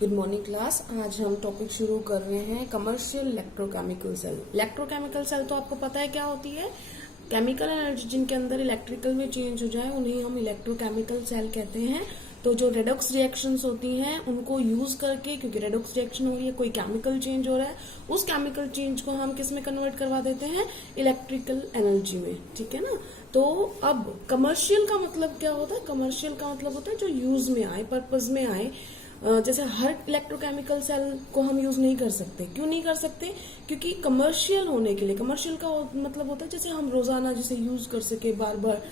Good morning class. आज हम topic शुरू कर रहे हैं commercial electrochemical cell. Electrochemical cell तो आपको पता है क्या होती है। केमिकल एनर्जी जिनके अंदर इलेक्ट्रिकल में चेंज हो जाए उन्हें हम इलेक्ट्रोकेमिकल सेल कहते हैं। तो जो रेडॉक्स रिएक्शंस होती हैं उनको यूज करके, क्योंकि रेडॉक्स रिएक्शन हो रही है, कोई केमिकल चेंज हो रहा है, उस केमिकल चेंज को हम किस में कन्वर्ट करवा देते हैं, इलेक्ट्रिकल एनर्जी में। ठीक है ना। तो अब कमर्शियल का मतलब क्या होता है? कमर्शियल का मतलब होता है जो यूज में आए, पर्पज में आए। जैसे हर इलेक्ट्रोकेमिकल सेल को हम यूज नहीं कर सकते। क्यों नहीं कर सकते? क्योंकि कमर्शियल होने के लिए, कमर्शियल का मतलब होता है जैसे हम रोजाना जिसे यूज कर सके बार बार,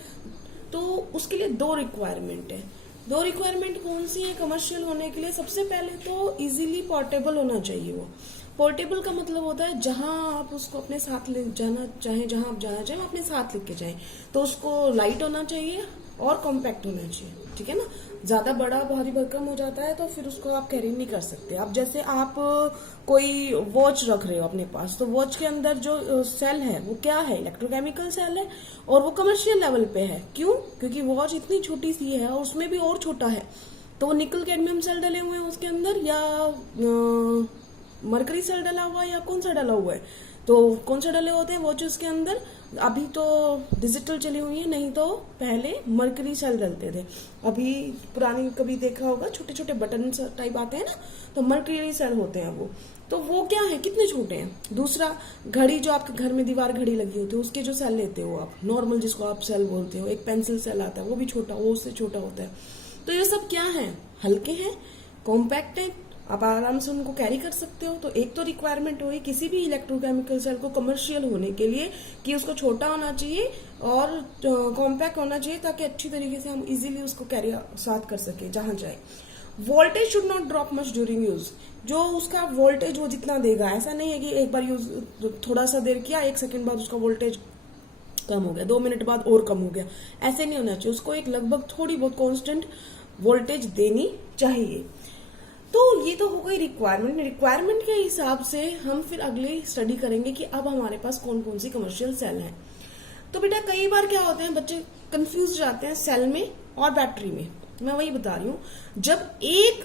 तो उसके लिए दो रिक्वायरमेंट है। दो रिक्वायरमेंट कौन सी है कमर्शियल होने के लिए? सबसे पहले तो इजीली पोर्टेबल होना चाहिए। वो पोर्टेबल का मतलब होता है जहां आप उसको अपने साथ ले जाना चाहें, जहां आप जाना चाहें अपने साथ लेके जाएं। तो उसको लाइट होना चाहिए और कॉम्पैक्ट होना चाहिए। ठीक है ना। ज्यादा बड़ा भारी भरकम हो जाता है तो फिर उसको आप कैरी नहीं कर सकते। अब जैसे आप कोई वॉच रख रहे हो अपने पास, तो वॉच के अंदर जो सेल है वो क्या है? इलेक्ट्रोकेमिकल सेल है, और वो कमर्शियल लेवल पे है। क्यों? क्योंकि वॉच इतनी छोटी सी है और उसमें भी और छोटा है। तो निकल कैडमियम सेल डले हुए हैं उसके अंदर, या मरकरी सेल डला हुआ है, या कौन सा डला हुआ है? तो कौन सा डले होते हैं वॉचेस के अंदर? अभी तो डिजिटल चली हुई है, नहीं तो पहले मरकरी सेल डलते थे। अभी पुरानी कभी देखा होगा छोटे छोटे बटन टाइप आते हैं ना, तो मरकरी सेल होते हैं वो। तो वो क्या है, कितने छोटे हैं। दूसरा, घड़ी जो आपके घर में दीवार घड़ी लगी होती है उसके जो सेल लेते हो आप, नॉर्मल जिसको आप सेल बोलते हो, एक पेंसिल सेल आता है वो भी छोटा, वो उससे छोटा होता है। तो ये सब क्या है? हल्के हैं, कॉम्पैक्ट है, आप आराम से उनको कैरी कर सकते हो। तो एक तो रिक्वायरमेंट हुई किसी भी इलेक्ट्रोकेमिकल सेल को कमर्शियल होने के लिए कि उसको छोटा होना चाहिए और कॉम्पैक्ट होना चाहिए, ताकि अच्छी तरीके से हम इजीली उसको कैरी साथ कर सके जहां जाए। Voltage should not drop much during use. जो उसका वोल्टेज वो जितना देगा, ऐसा नहीं है कि एक बार यूज थोड़ा सा देर किया, 1 सेकंड बाद उसका वोल्टेज कम हो गया, 2 मिनट बाद और कम हो गया, ऐसे नहीं होना चाहिए। उसको एक लगभग थोड़ी बहुत कांस्टेंट वोल्टेज देनी चाहिए। तो ये तो हो गई रिक्वायरमेंट। रिक्वायरमेंट के हिसाब से हम फिर अगली स्टडी करेंगे कि अब हमारे पास कौन कौन सी कमर्शियल सेल है। तो बेटा कई बार क्या होते हैं, बच्चे कंफ्यूज जाते हैं सेल में और बैटरी में। मैं वही बता रही हूँ, जब एक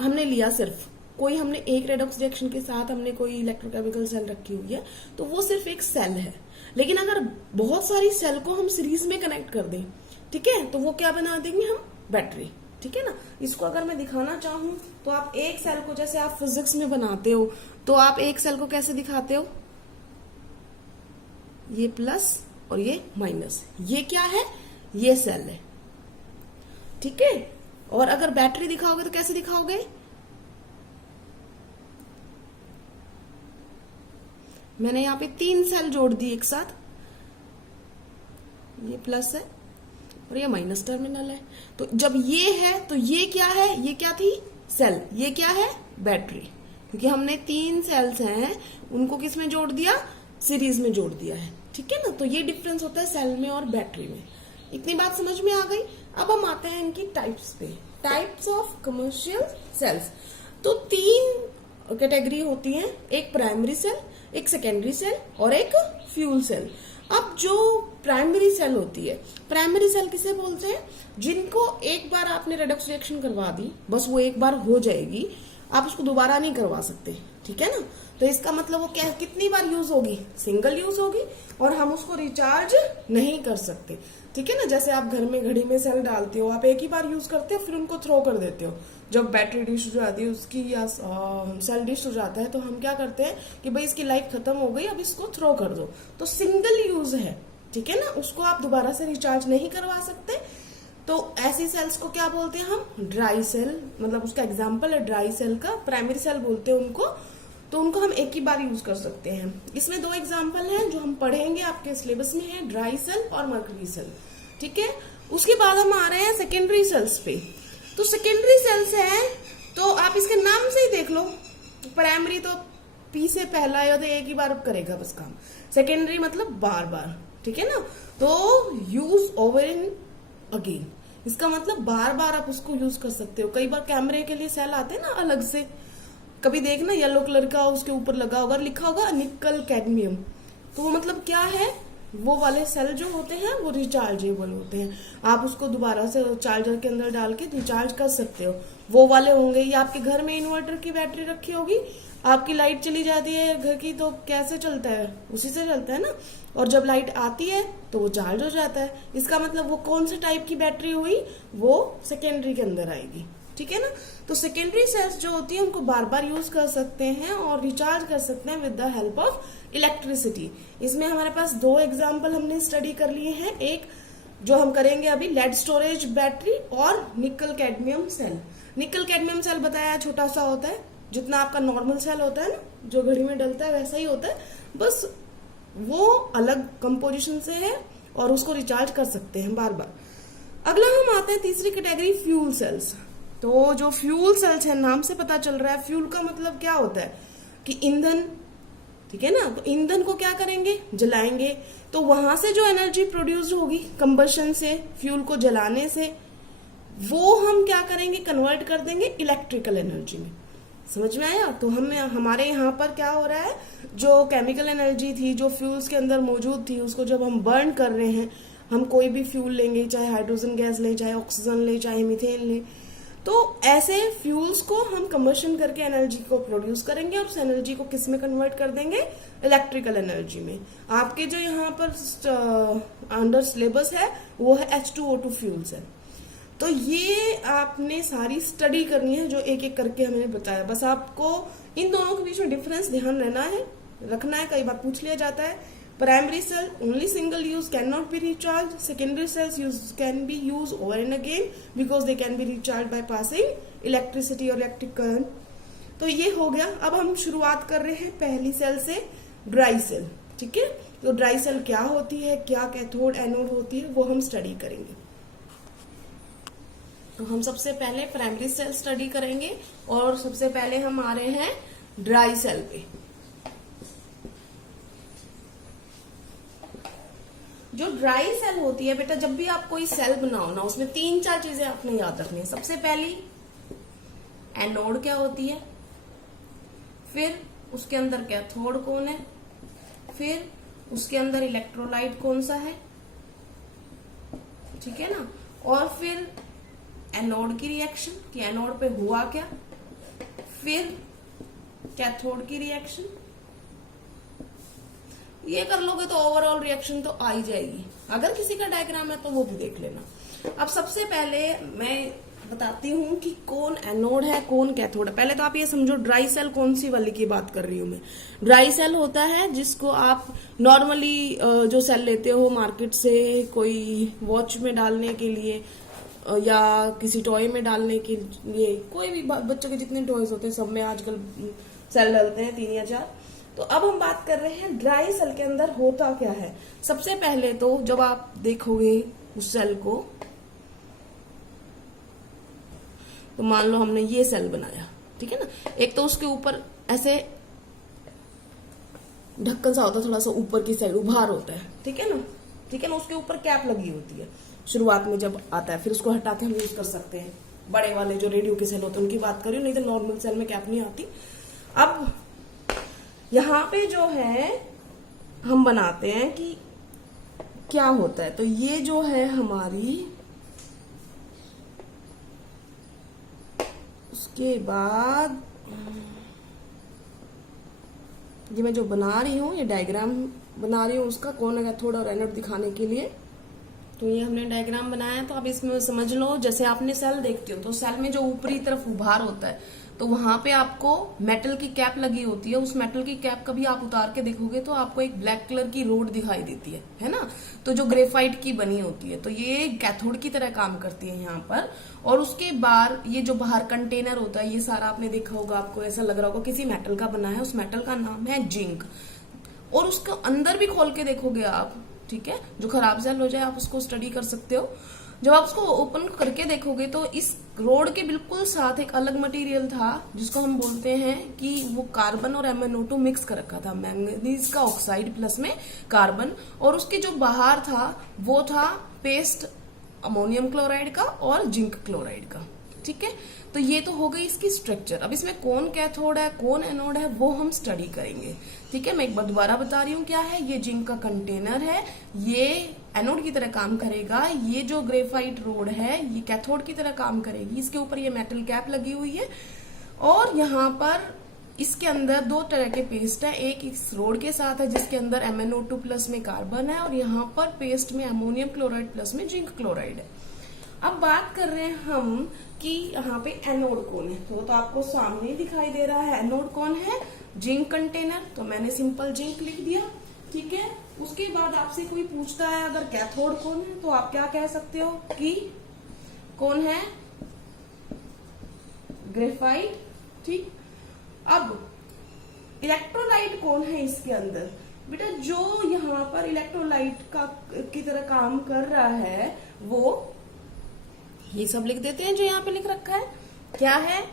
हमने लिया, सिर्फ कोई हमने एक रेडॉक्स रिएक्शन के साथ हमने कोई इलेक्ट्रोकेमिकल सेल रखी हुई है, तो वो सिर्फ एक सेल है। लेकिन अगर बहुत सारी सेल को हम सीरीज में कनेक्ट कर दें, ठीक है, तो वो क्या बना देंगे हम? बैटरी। ठीक है ना। इसको अगर मैं दिखाना चाहूं तो आप एक सेल को, जैसे आप फिजिक्स में बनाते हो, तो आप एक सेल को कैसे दिखाते हो? ये प्लस और ये माइनस, ये क्या है? ये सेल है। ठीक है। और अगर बैटरी दिखाओगे तो कैसे दिखाओगे? मैंने यहां पे 3 सेल जोड़ दी एक साथ, ये प्लस है और ये माइनस टर्मिनल है। तो जब ये है तो ये क्या है? ये क्या थी? सेल। ये क्या है? बैटरी। क्योंकि हमने 3 सेल्स हैं, उनको किस में जोड़ दिया? सीरीज में जोड़ दिया है। ठीक है ना। तो ये डिफरेंस होता है सेल में और बैटरी में। इतनी बात समझ में आ गई। अब हम आते हैं इनकी टाइप्स पे। Types of commercial cells. तो 3 कैटेगरी होती है, एक प्राइमरी सेल, एक सेकेंडरी सेल और एक फ्यूल सेल। अब जो प्राइमरी सेल होती है, प्राइमरी सेल किसे बोलते हैं? जिनको एक बार आपने रेडॉक्स रिएक्शन करवा दी, बस वो एक बार हो जाएगी, आप उसको दोबारा नहीं करवा सकते। ठीक है ना। तो इसका मतलब वो क्या, कितनी बार यूज होगी? सिंगल यूज होगी, और हम उसको रिचार्ज नहीं कर सकते। ठीक है ना। जैसे आप घर में घड़ी में सेल डालते हो, आप एक ही बार यूज करते हो, फिर उनको थ्रो कर देते हो। जब बैटरी डिश हो जाती है उसकी, या सेल डिश हो जाता है, तो हम क्या करते हैं कि भाई इसकी लाइफ खत्म हो गई, अब इसको थ्रो कर दो। तो सिंगल यूज है। ठीक है ना। उसको आप दोबारा से रिचार्ज नहीं करवा सकते। तो ऐसी सेल्स को क्या बोलते हैं हम? Dry cell. मतलब उसका एग्जाम्पल है ड्राई सेल का, प्राइमरी सेल बोलते हैं उनको। तो उनको हम एक ही बार यूज कर सकते हैं। इसमें 2 एग्जाम्पल हैं जो हम पढ़ेंगे, आपके सिलेबस में है, ड्राई सेल और मरकरी सेल। ठीक है। उसके बाद हम आ रहे हैं सेकेंडरी सेल्स पे। तो सेकेंडरी सेल्स है, तो आप इसके नाम से ही देख लो, प्राइमरी तो पी से पहला है तो एक ही बार करेगा बस काम। सेकेंडरी मतलब बार बार। ठीक है ना। तो यूज ओवर इन अगेन, इसका मतलब बार बार आप उसको यूज कर सकते हो। कई बार कैमरे के लिए सेल आते हैं ना अलग से, कभी देखना येलो कलर का उसके ऊपर लगा होगा, लिखा होगा निकल कैडमियम। तो वो मतलब क्या है? वो वाले सेल जो होते हैं वो रिचार्जेबल होते हैं। आप उसको दोबारा से चार्जर के अंदर डाल के रिचार्ज कर सकते हो। वो वाले होंगे, या आपके घर में इन्वर्टर की बैटरी रखी होगी, आपकी लाइट चली जाती है घर की तो कैसे चलता है, उसी से चलता है ना, और जब लाइट आती है तो वो चार्ज हो जाता है। इसका मतलब वो कौन से टाइप की बैटरी हुई, वो सेकेंडरी के अंदर आएगी, ठीक है ना। तो सेकेंडरी सेल्स जो होती है उनको बार बार यूज कर सकते हैं और रिचार्ज कर सकते हैं with the help of electricity. इसमें हमारे पास 2 एग्जाम्पल हमने स्टडी कर लिए हैं, एक जो हम करेंगे अभी लेड स्टोरेज बैटरी और nickel cadmium cell. Nickel cadmium cell बताया छोटा सा होता है, जितना आपका नॉर्मल सेल होता है ना जो घड़ी में डलता है वैसा ही होता है, बस वो अलग कंपोजिशन से है और उसको रिचार्ज कर सकते हैं बार बार। अगला हम आते हैं तीसरी कैटेगरी, फ्यूल सेल्स। तो जो फ्यूल सेल्स है, नाम से पता चल रहा है फ्यूल का मतलब क्या होता है कि ईंधन, ठीक है ना। तो ईंधन को क्या करेंगे, जलाएंगे, तो वहां से जो एनर्जी प्रोड्यूस होगी कंबशन से, फ्यूल को जलाने से, वो हम क्या करेंगे, कन्वर्ट कर देंगे इलेक्ट्रिकल एनर्जी में। समझ में आया। तो हमारे यहाँ पर क्या हो रहा है, जो केमिकल एनर्जी थी जो फ्यूल्स के अंदर मौजूद थी, उसको जब हम बर्न कर रहे हैं, हम कोई भी फ्यूल लेंगे, चाहे हाइड्रोजन गैस लें, चाहे ऑक्सीजन लें, चाहे मीथेन लें, तो ऐसे फ्यूल्स को हम कंबशन करके एनर्जी को प्रोड्यूस करेंगे और उस एनर्जी को किस में कन्वर्ट कर देंगे, इलेक्ट्रिकल एनर्जी में। आपके जो यहाँ पर अंडर सिलेबस है वो है H2O2 फ्यूल्स है। तो ये आपने सारी स्टडी करनी है जो एक एक करके हमने बताया। बस आपको इन दोनों के बीच में डिफरेंस ध्यान रखना है। कई बार पूछ लिया जाता है, primary cell only single use, can not be recharge, secondary cells can be use over and again because they can be recharge by passing electricity और इलेक्ट्रिक करंट। तो ये हो गया। अब हम शुरुआत कर रहे हैं पहली सेल से, ड्राई सेल, ठीक है। तो ड्राई सेल क्या होती है, क्या कैथोड एनोड होती है, वो हम स्टडी करेंगे। तो हम सबसे पहले प्राइमरी सेल स्टडी करेंगे और सबसे पहले हम आ रहे हैं ड्राई सेल पे। जो ड्राई सेल होती है बेटा, जब भी आप कोई सेल बनाओ ना, उसमें 3-4 चीजें आपने याद रखनी है। सबसे पहली एनोड क्या होती है, फिर उसके अंदर कैथोड कौन है, फिर उसके अंदर इलेक्ट्रोलाइट कौन सा है, ठीक है ना, और फिर एनोड की रिएक्शन कि एनोड पे हुआ क्या, फिर कैथोड की रिएक्शन। ये कर लोगे तो ओवरऑल रिएक्शन तो आ ही जाएगी। अगर किसी का डायग्राम है तो वो भी देख लेना। अब सबसे पहले मैं बताती हूँ कि कौन एनोड है कौन कैथोड है। पहले तो आप ये समझो ड्राई सेल कौन सी वाली की बात कर रही हूँ मैं। ड्राई सेल होता है जिसको आप नॉर्मली जो सेल लेते हो मार्केट से, कोई वॉच में डालने के लिए या किसी टॉय में डालने के लिए, कोई भी बच्चों के जितने टॉयज होते हैं सब में आजकल सेल डालते हैं 3 या 4। तो अब हम बात कर रहे हैं ड्राई सेल के अंदर होता क्या है। सबसे पहले तो जब आप देखोगे उस सेल को, तो मान लो हमने ये सेल बनाया, ठीक है ना। एक तो उसके ऊपर ऐसे ढक्कन सा होता है, थोड़ा सा ऊपर की साइड उभार होता है, ठीक है ना, ठीक है ना। उसके ऊपर कैप लगी होती है शुरुआत में जब आता है, फिर उसको हटा के हम यूज कर सकते हैं। बड़े वाले जो रेडियो के सेल होते हैं उनकी बात करियो, नहीं तो नॉर्मल सेल में कैप नहीं आती। अब यहाँ पे जो है हम बनाते हैं कि क्या होता है। तो ये जो है हमारी, उसके बाद ये मैं जो बना रही हूँ, ये डायग्राम बना रही हूँ उसका, कौन है कैथोड और एनोड दिखाने के लिए। तो ये हमने डायग्राम बनाया। तो अब इसमें समझ लो, जैसे आपने सेल देखते हो तो सेल में जो ऊपरी तरफ उभार होता है, तो वहां पे आपको मेटल की कैप लगी होती है। उस मेटल की कैप कभी आप उतार के देखोगे तो आपको एक ब्लैक कलर की रोड दिखाई देती है ना, तो जो ग्रेफाइट की बनी होती है। तो ये कैथोड की तरह काम करती है यहाँ पर। और उसके बाद ये जो बाहर कंटेनर होता है, ये सारा आपने देखा होगा, आपको ऐसा लग रहा होगा किसी मेटल का बना है। उस मेटल का नाम है जिंक। और उसका अंदर भी खोल के देखोगे आप, ठीक है, जो खराब सेल हो जाए आप उसको स्टडी कर सकते हो। जब आप उसको ओपन करके देखोगे तो इस रोड के बिल्कुल साथ एक अलग मटेरियल था जिसको हम बोलते हैं कि वो कार्बन और MnO2 मिक्स कर रखा था, मैंगनीज का ऑक्साइड प्लस में कार्बन। और उसके जो बाहर था वो था पेस्ट अमोनियम क्लोराइड का और जिंक क्लोराइड का, ठीक है। तो ये तो हो गई इसकी स्ट्रक्चर। अब इसमें कौन कैथोड है कौन एनोड है वो हम स्टडी करेंगे, ठीक है। मैं एक बार दोबारा बता रही हूँ क्या है। ये जिंक का कंटेनर है, ये एनोड की तरह काम करेगा, ये जो ग्रेफाइट रोड है ये कैथोड की तरह काम करेगी। इसके ऊपर ये मेटल कैप लगी हुई है और यहाँ पर इसके अंदर दो तरह के पेस्ट है, एक इस रोड के साथ है जिसके अंदर MnO2 प्लस में कार्बन है और यहाँ पर पेस्ट में अमोनियम क्लोराइड प्लस में जिंक क्लोराइड है। अब बात कर रहे हैं हम कि यहाँ पे एनोड कौन है, तो आपको सामने दिखाई दे रहा है एनोड कौन है, जिंक कंटेनर, तो मैंने सिंपल जिंक लिख दिया। ठीक है, उसके बाद आपसे कोई पूछता है अगर कैथोड कौन है तो आप क्या कह सकते हो कि कौन है, ग्रेफाइट। ठीक, अब इलेक्ट्रोलाइट कौन है इसके अंदर, बेटा जो यहाँ पर इलेक्ट्रोलाइट का की तरह काम कर रहा है वो ये सब लिख देते हैं जो यहाँ पे लिख रखा है, क्या है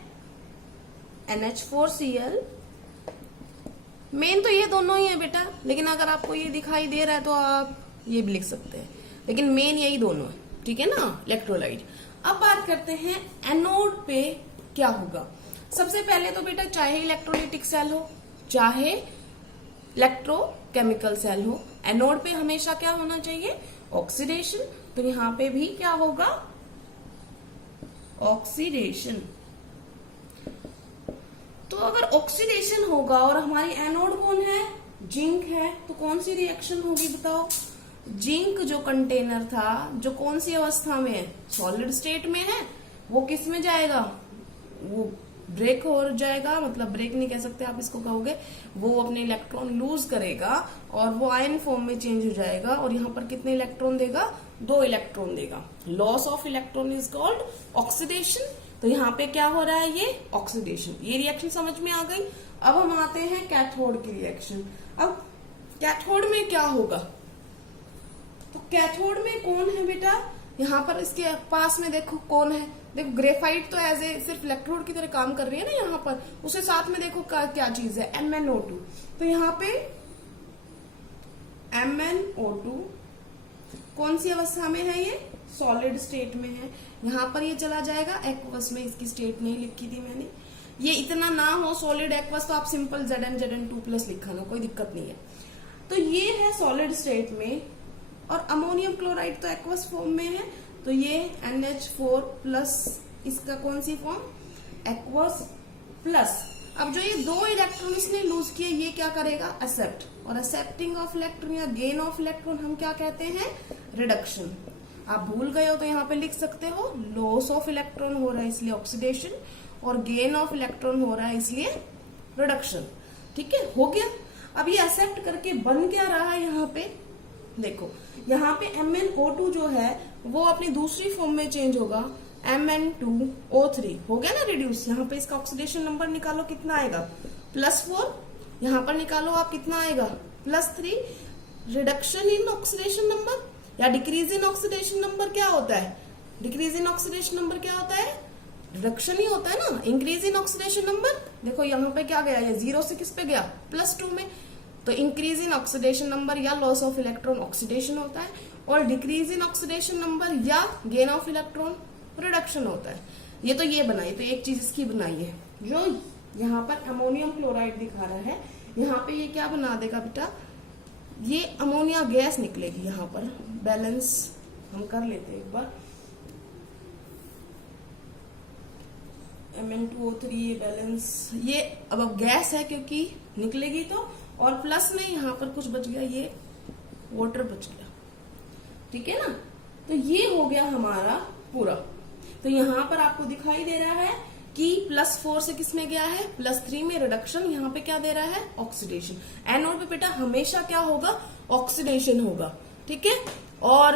NH4Cl। मेन तो ये दोनों ही है बेटा, लेकिन अगर आपको ये दिखाई दे रहा है तो आप ये भी लिख सकते हैं, लेकिन मेन यही दोनों है। ठीक है ना, इलेक्ट्रोलाइट। अब बात करते हैं एनोड पे क्या होगा। सबसे पहले तो बेटा चाहे इलेक्ट्रोलिटिक सेल हो चाहे इलेक्ट्रोकेमिकल सेल हो, एनोड पे हमेशा क्या होना चाहिए, ऑक्सीडेशन। तो यहाँ पे भी क्या होगा, ऑक्सीडेशन। तो अगर ऑक्सीडेशन होगा और हमारी एनोड कौन है, जिंक है, तो कौन सी रिएक्शन होगी बताओ। जिंक जो कंटेनर था जो कौन सी अवस्था में है, सॉलिड स्टेट में है, वो किस में जाएगा, वो ब्रेक हो जाएगा, मतलब ब्रेक नहीं कह सकते आप इसको, कहोगे वो अपने इलेक्ट्रॉन लूज करेगा और वो आयन फॉर्म में चेंज हो जाएगा और यहाँ पर कितने इलेक्ट्रॉन देगा, 2 इलेक्ट्रॉन देगा। Loss of electron is called oxidation. तो यहाँ पे क्या हो रहा है, ये ऑक्सीडेशन। ये रिएक्शन समझ में आ गई। अब हम आते हैं कैथोड की रिएक्शन। अब कैथोड में क्या होगा, तो कैथोड में कौन है बेटा, यहाँ पर इसके पास में देखो कौन है, देखो ग्रेफाइट तो एज ए सिर्फ इलेक्ट्रोड की तरह काम कर रही है ना यहाँ पर, उसके साथ में देखो क्या चीज है, MnO2। तो यहाँ पे MnO2 कौन सी अवस्था में है, ये सॉलिड स्टेट में है। यहाँ पर ये चला जाएगा एक्वस में, इसकी स्टेट नहीं लिखी थी मैंने। ये इतना ना हो सॉलिड एक्वस तो आप सिंपल Zn2+ लिखा ना, कोई दिक्कत नहीं है। तो ये है सॉलिड स्टेट में और अमोनियम क्लोराइड तो एक्वस फॉर्म में है, तो ये NH4+, इसका कौन सी फॉर्म, एक्वस प्लस। अब जो ये 2 इलेक्ट्रॉन इसने लूज किए ये क्या करेगा, एक्सेप्ट, और एक्सेप्टिंग ऑफ इलेक्ट्रॉन या गेन ऑफ इलेक्ट्रॉन हम क्या कहते हैं, रिडक्शन। आप भूल गए हो तो यहाँ पे लिख सकते हो, लॉस ऑफ इलेक्ट्रॉन हो रहा है इसलिए ऑक्सीडेशन, और गेन ऑफ इलेक्ट्रॉन हो रहा है इसलिए रिडक्शन। ठीक है, हो गया। अब ये एक्सेप्ट करके बन क्या रहा है, यहाँ पे देखो, यहाँ पे MnO2 जो है वो अपनी दूसरी फॉर्म में चेंज होगा, Mn2O3 हो गया ना रिड्यूस। यहाँ पे इसका ऑक्सीडेशन नंबर निकालो कितना आएगा, +4। यहाँ पर निकालो आप कितना आएगा, +3। रिडक्शन इन ऑक्सीडेशन नंबर या डिक्रीज इन ऑक्सीडेशन नंबर क्या होता है, डिक्रीज इन ऑक्सीडेशन नंबर क्या होता है, रिडक्शन ही होता है ना। इंक्रीज इन ऑक्सीडेशन नंबर देखो यहाँ पे क्या गया, ये 0 से किस पे गया, +2 में। तो इंक्रीज इन ऑक्सीडेशन नंबर या लॉस ऑफ इलेक्ट्रॉन ऑक्सीडेशन होता है, और डिक्रीज इन ऑक्सीडेशन नंबर या गेन ऑफ इलेक्ट्रॉन रिडक्शन होता है। ये तो ये बनाई, तो एक चीज इसकी बनाई है, जो यहाँ पर अमोनियम क्लोराइड दिखा रहा है, यहाँ पे ये क्या बना देगा बेटा, ये अमोनिया गैस निकलेगी। यहाँ पर बैलेंस हम कर लेते हैं एक बार, Mn2O3 ये बैलेंस, ये अब गैस है क्योंकि निकलेगी तो, और प्लस में यहाँ पर कुछ बच गया, ये वाटर बच गया। ठीक है ना, तो ये हो गया हमारा पूरा। तो यहाँ पर आपको दिखाई दे रहा है कि +4 से किसमें गया है, +3 में रिडक्शन। यहाँ पे क्या दे रहा है, ऑक्सीडेशन। एनोड पे बेटा हमेशा क्या होगा, ऑक्सीडेशन होगा। ठीक है, और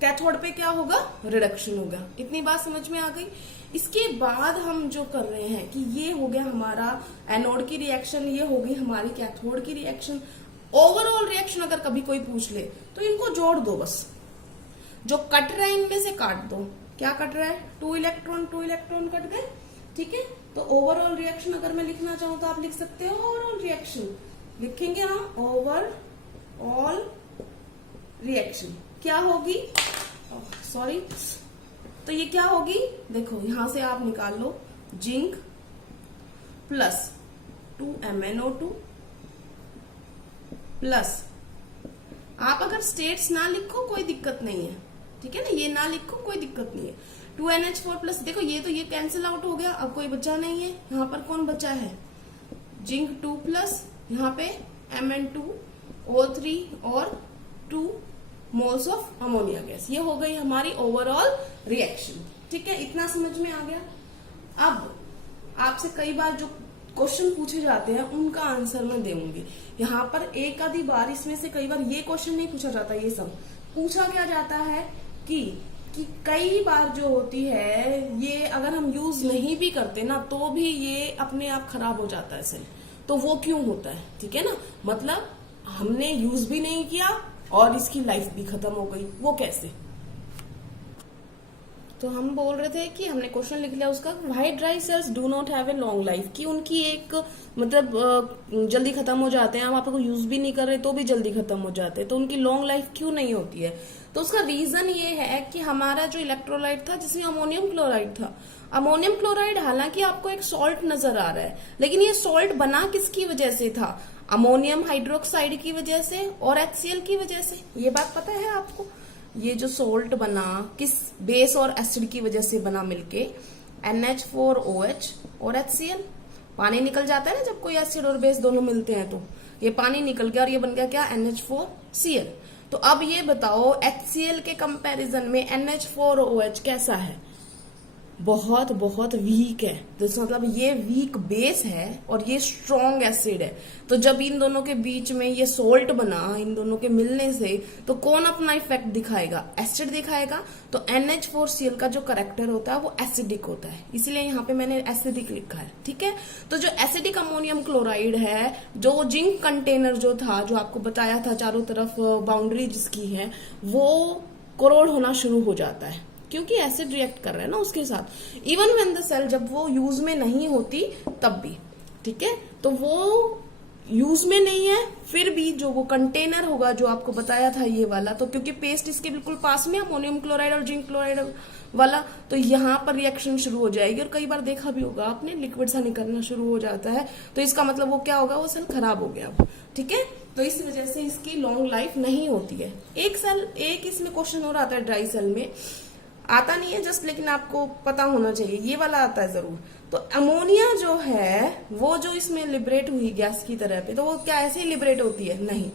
कैथोड पे क्या होगा, रिडक्शन होगा। इतनी बात समझ में आ गई। इसके बाद हम जो कर रहे हैं कि ये हो गया हमारा एनोड की रिएक्शन, ये हो गई हमारी कैथोड की रिएक्शन। ओवरऑल रिएक्शन अगर कभी कोई पूछ ले तो इनको जोड़ दो, बस जो कट रहा है इनमें से काट दो। क्या कट रहा है, 2 इलेक्ट्रॉन कट गए। ठीक है, तो ओवरऑल रिएक्शन अगर मैं लिखना चाहूं तो आप लिख सकते हो, ओवरऑल रिएक्शन लिखेंगे हम, ओवरऑल रिएक्शन क्या होगी, सॉरी, तो ये क्या होगी, देखो यहां से आप निकाल लो, जिंक +2 MnO2 प्लस आप अगर स्टेट्स ना लिखो कोई दिक्कत नहीं है, ठीक है ना, ये ना लिखो कोई दिक्कत नहीं है। 2NH4 प्लस, देखो ये तो ये कैंसिल आउट हो गया, अब कोई बचा नहीं है। यहाँ पर कौन बचा है, जिंक 2 प्लस, यहाँ पे Mn2O3 और 2 मोल्स ऑफ अमोनिया गैस। ये हो गई हमारी ओवरऑल रिएक्शन, ठीक है, इतना समझ में आ गया। अब आपसे कई बार जो क्वेश्चन पूछे जाते हैं उनका आंसर मैं दूंगी। यहाँ पर एक आधी बार इसमें से कई बार ये क्वेश्चन नहीं पूछा जाता, ये सब पूछा क्या जाता है कि कई बार जो होती है ये अगर हम यूज नहीं भी करते ना तो भी ये अपने आप खराब हो जाता है सेल, तो वो क्यों होता है, ठीक है ना, मतलब हमने यूज भी नहीं किया और इसकी लाइफ भी खत्म हो गई, वो कैसे। तो हम बोल रहे थे कि हमने क्वेश्चन लिख लिया उसका, why dry sales do not have a long life, कि उनकी एक मतलब जल्दी खत्म हो जाते हैं, हम आपको यूज भी नहीं कर रहे तो भी जल्दी खत्म हो जाते हैं, तो उनकी लॉन्ग लाइफ क्यों नहीं होती है। तो उसका रीजन ये है कि हमारा जो इलेक्ट्रोलाइट था जिसमें अमोनियम क्लोराइड था, अमोनियम क्लोराइड हालांकि आपको एक सॉल्ट नजर आ रहा है, लेकिन ये सॉल्ट बना किसकी वजह से था, अमोनियम हाइड्रोक्साइड की वजह से और HCl की वजह से। ये बात पता है आपको, ये जो सोल्ट बना किस बेस और एसिड की वजह से बना मिलके, NH4OH और HCl। पानी निकल जाता है ना जब कोई एसिड और बेस दोनों मिलते हैं, तो ये पानी निकल गया और ये बन गया क्या, NH4Cl। तो अब ये बताओ HCl के कंपैरिजन में NH4OH कैसा है, बहुत बहुत वीक है। तो इसका मतलब ये वीक बेस है और ये स्ट्रॉन्ग एसिड है। तो जब इन दोनों के बीच में ये सोल्ट बना, इन दोनों के मिलने से, तो कौन अपना इफेक्ट दिखाएगा, एसिड दिखाएगा। तो NH4Cl का जो करेक्टर होता है वो एसिडिक होता है, इसलिए यहाँ पे मैंने एसिडिक लिखा है, ठीक है। तो जो एसिडिक अमोनियम क्लोराइड है, जो जिंक कंटेनर जो था, जो आपको बताया था चारों तरफ बाउंड्री जिसकी है, वो कोरोड होना शुरू हो जाता है क्योंकि एसिड रिएक्ट कर रहा है ना उसके साथ। इवन व्हेन द सेल, जब वो यूज में नहीं होती तब भी, ठीक है। तो वो यूज में नहीं है फिर भी जो वो कंटेनर होगा जो आपको बताया था ये वाला, तो क्योंकि पेस्ट इसके बिल्कुल पास में अमोनियम क्लोराइड और जिंक क्लोराइड वाला, तो यहाँ पर रिएक्शन शुरू हो जाएगी। और कई बार देखा भी होगा आपने, लिक्विड सा निकलना शुरू हो जाता है, तो इसका मतलब वो क्या होगा, वो सेल खराब हो गया, ठीक है। तो इस वजह से इसकी लॉन्ग लाइफ नहीं होती है। एक इसमें क्वेश्चन और आता है ड्राई सेल में, आता नहीं है जस्ट, लेकिन आपको पता होना चाहिए, ये वाला आता है जरूर। तो अमोनिया जो है वो जो इसमें लिबरेट हुई गैस की तरह पे, तो वो क्या ऐसे ही लिबरेट होती है, नहीं,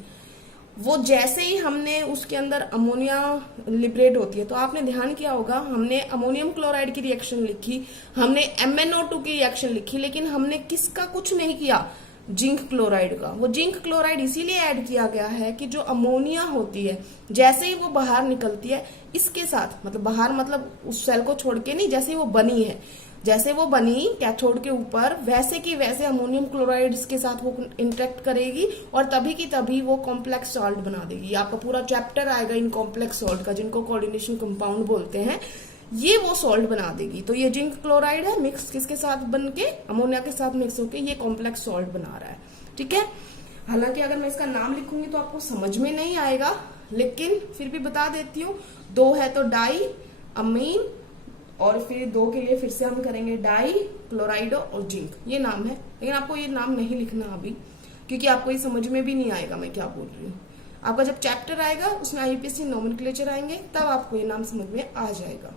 वो जैसे ही हमने उसके अंदर अमोनिया लिबरेट होती है, तो आपने ध्यान किया होगा हमने अमोनियम क्लोराइड की रिएक्शन लिखी, हमने MnO2 की रिएक्शन लिखी, लेकिन हमने किसका कुछ नहीं किया, जिंक क्लोराइड का। वो जिंक क्लोराइड इसीलिए ऐड किया गया है कि जो अमोनिया होती है जैसे ही वो बाहर निकलती है इसके साथ, मतलब बाहर मतलब उस सेल को छोड़ के नहीं, जैसे ही वो बनी है, जैसे वो बनी कैथोड के ऊपर, वैसे की वैसे अमोनियम क्लोराइड के साथ वो इंटरेक्ट करेगी और तभी की तभी वो कॉम्प्लेक्स सॉल्ट बना देगी। आपका पूरा चैप्टर आएगा इन कॉम्प्लेक्स सॉल्ट का, जिनको कोऑर्डिनेशन कंपाउंड बोलते हैं, ये वो सॉल्ट बना देगी। तो ये जिंक क्लोराइड है, मिक्स किसके साथ बन के, अमोनिया के साथ मिक्स होके ये कॉम्प्लेक्स सॉल्ट बना रहा है, ठीक है। हालांकि अगर मैं इसका नाम लिखूंगी तो आपको समझ में नहीं आएगा, लेकिन फिर भी बता देती हूँ। 2 है तो डाई अमीन, और फिर 2 के लिए फिर से हम करेंगे डाई क्लोराइडो और जिंक, ये नाम है। लेकिन आपको ये नाम नहीं लिखना अभी, क्योंकि आपको ये समझ में भी नहीं आएगा मैं क्या बोल रही हूँ। आपका जब चैप्टर आएगा उसमें IUPAC नोमेनक्लेचर आएंगे, तब आपको ये नाम समझ में आ जाएगा।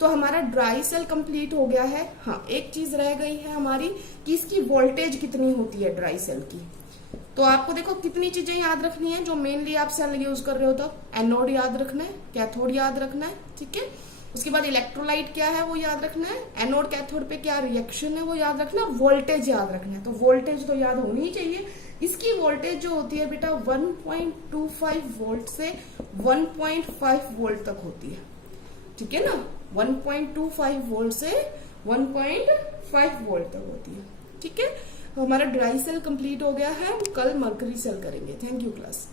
तो हमारा ड्राई सेल कंप्लीट हो गया है। हाँ, एक चीज रह गई है हमारी कि इसकी वोल्टेज कितनी होती है ड्राई सेल की। तो आपको देखो कितनी चीजें याद रखनी है जो मेनली आप सेल यूज कर रहे हो। तो एनोड याद रखना है, कैथोड याद रखना है, ठीक है। उसके बाद इलेक्ट्रोलाइट क्या है वो याद रखना है, एनोड कैथोड पे क्या रिएक्शन है वो याद रखना है, वोल्टेज याद रखना है। तो वोल्टेज तो याद होनी ही चाहिए। इसकी वोल्टेज जो होती है बेटा 1.25 वोल्ट से 1.5 वोल्ट तक होती है, ठीक है ना। 1.25 वोल्ट से 1.5 वोल्ट तक होती है, ठीक है। तो हमारा ड्राई सेल कंप्लीट हो गया है। कल मर्करी सेल करेंगे। Thank you class.